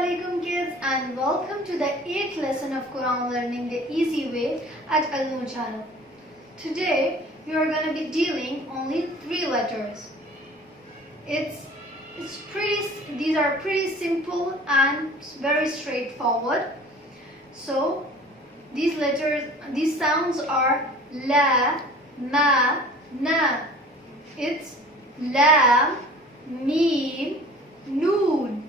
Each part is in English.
Assalamualaikum kids, and welcome to the 8th lesson of Quran learning the easy way at Al-Noor channel. Today we are going to be dealing only 3 letters. These are pretty simple and very straightforward. So these sounds are la, ma, na. It's lam, mim, noon.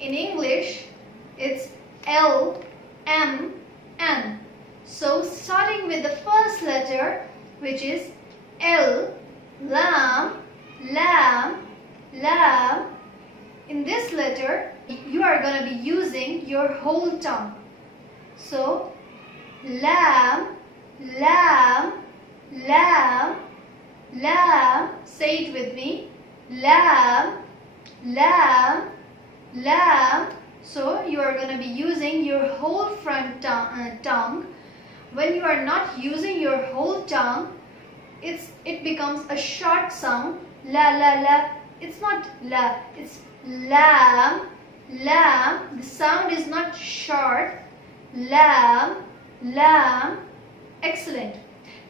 In English, it's L, M, N. So starting with the first letter, which is L, lam, lam, lam. In this letter, you are going to be using your whole tongue. So, lam, lam, lam, lam. Say it with me. Lam, lam, lam. So you are going to be using your whole front tongue. When you are not using your whole tongue, it becomes a short sound. La, la, la. It's not la, it's lam, lam. The sound is not short. Lam, lam. Excellent.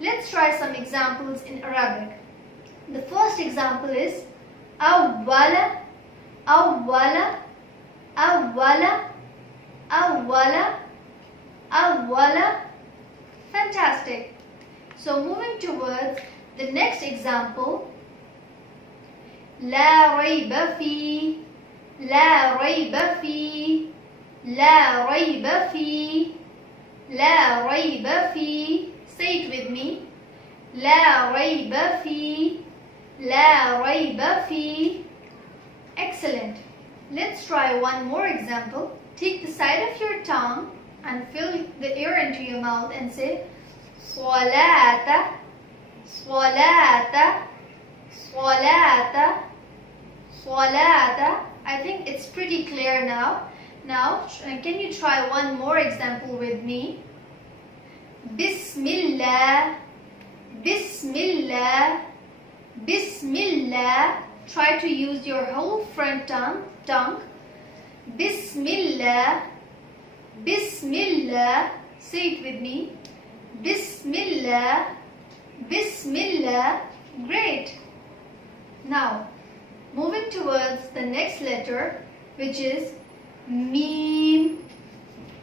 Let's try some examples in Arabic. The first example is awwala, awwala, awwala, awwala, awwala. Fantastic. So moving towards the next example, la rayba fi, la rayba fi, la rayba fi, la rayba fi. Say it with me. La rayba fi, la rayba fi. Excellent. Let's try one more example. Take the side of your tongue and fill the air into your mouth and say swalata, swalata, swalata, swalata. I think it's pretty clear now. Now, can you try one more example with me? Bismillah, Bismillah, Bismillah. Try to use your whole front tongue. Bismillah, Bismillah. Say it with me. Bismillah, Bismillah. Great. Now, moving towards the next letter, which is mim,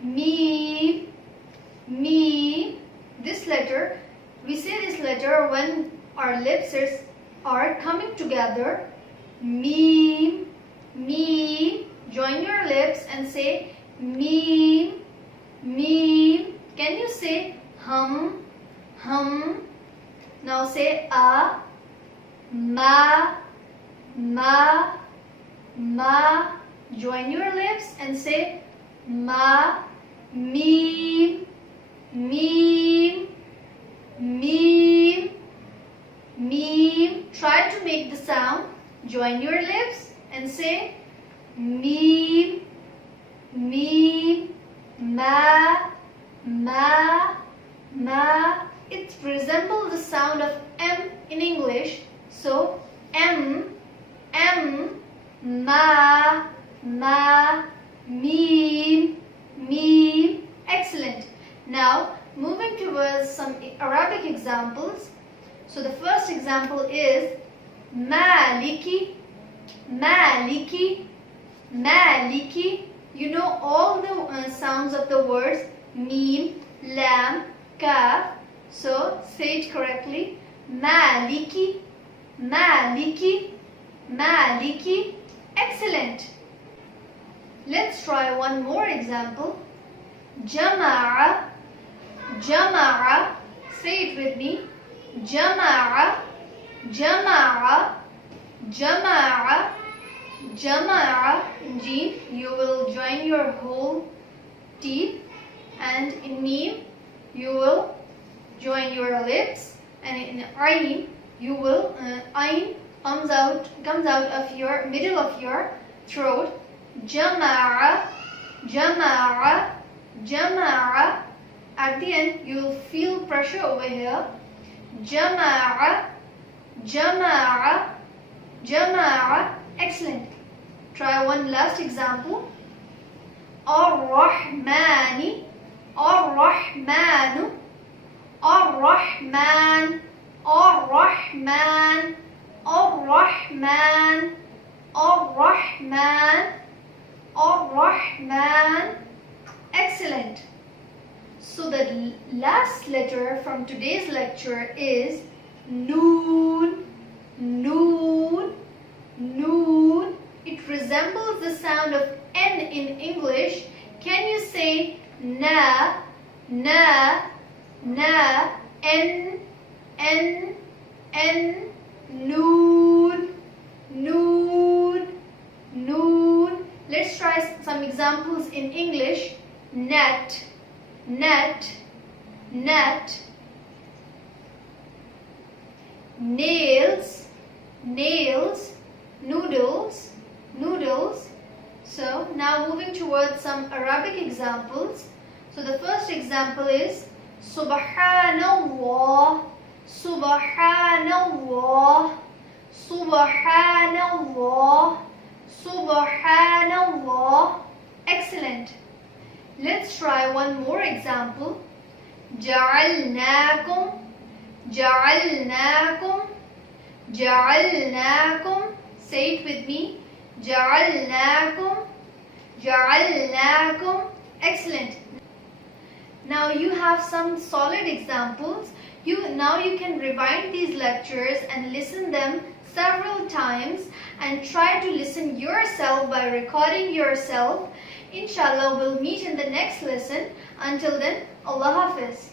mim, mim. This letter, we say this letter when our lips are coming together. Mim, mim. Join your lips and say mim, mim. Can you say hum, hum? Now say a, ma, ma, ma. Join your lips and say ma, mim, mim, mim, mim. Try to make the sound. Join your lips and say mim, mim, ma, ma, ma. It resembles the sound of M in English. So M, M, ma, ma, mim, mim. Excellent. Now moving towards some Arabic examples. So the first example is maliki, maliki, maliki. You know all the sounds of the words mim, lam, kaf. So say it correctly. Maliki, maliki, maliki. Excellent. Let's try one more example. Jama'a, jama'a. Say it with me. Jama'a, jama'a, jama'a, jama'a. In Jim, you will join your whole teeth, and in Mim, you will join your lips, and in Ain, you will Ain comes out of your middle of your throat. Jama'a, jama'a, jama'a. At the end, you will feel pressure over here. Jama'a, jama'a, jama'a. Excellent. Try one last example. الرحمن الرحمن الرحمن الرحمن الرحمن الرحمن الرحمن. Excellent. So the last letter from today's lecture is Noon. Noon. Noon. It resembles the sound of N in English. Can you say na, na, na, N, N, N, Noon, Noon, Noon. Let's try some examples in English. Net, net, net. Nails, nails. Noodles, noodles. So now moving towards some Arabic examples. So the first example is Subhanallah, Subhanallah, Subhanallah, Subhanallah. Excellent. Let's try one more example. Ja'alnakum, Ja'alnakum, Ja'alnakum. Say it with me. Ja'alnakum, Ja'alnakum. Excellent. Now you have some solid examples. Now you can rewind these lectures and listen them several times and try to listen yourself by recording yourself. Inshallah, we'll meet in the next lesson. Until then, Allah Hafiz.